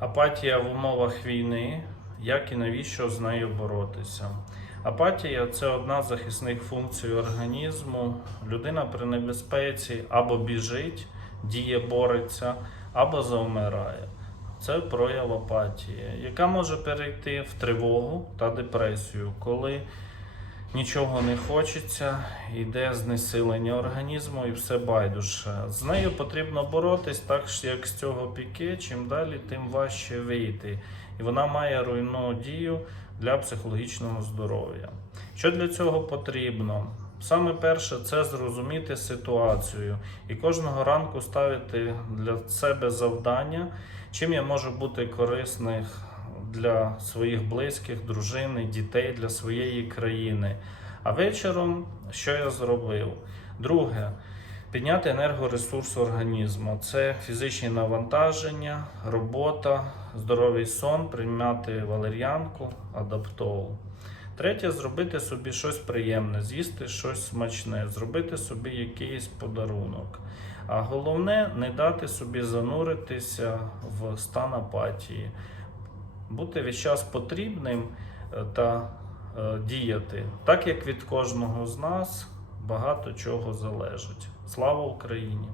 Апатія в умовах війни, як і навіщо з нею боротися. Апатія це одна з захисних функцій організму. Людина при небезпеці або біжить, діє, бореться, або завмирає. Це прояв апатії, яка може перейти в тривогу та депресію, коли нічого не хочеться, йде знесилення організму і все байдуже. З нею потрібно боротись так, як з цього піке. Чим далі, тим важче вийти. І вона має руйну дію для психологічного здоров'я. Що для цього потрібно? Саме перше це зрозуміти ситуацію і кожного ранку ставити для себе завдання, чим я можу бути корисних для своїх близьких, дружини, дітей, для своєї країни. А вечором що я зробив? Друге, підняти енергоресурс організму. Це фізичні навантаження, робота, здоровий сон, приймати валер'янку, адаптову. Третє, зробити собі щось приємне, з'їсти щось смачне, зробити собі якийсь подарунок. А головне не дати собі зануритися в стан апатії, бути весь час потрібним е, та е, діяти, так як від кожного з нас багато чого залежить. Слава Україні!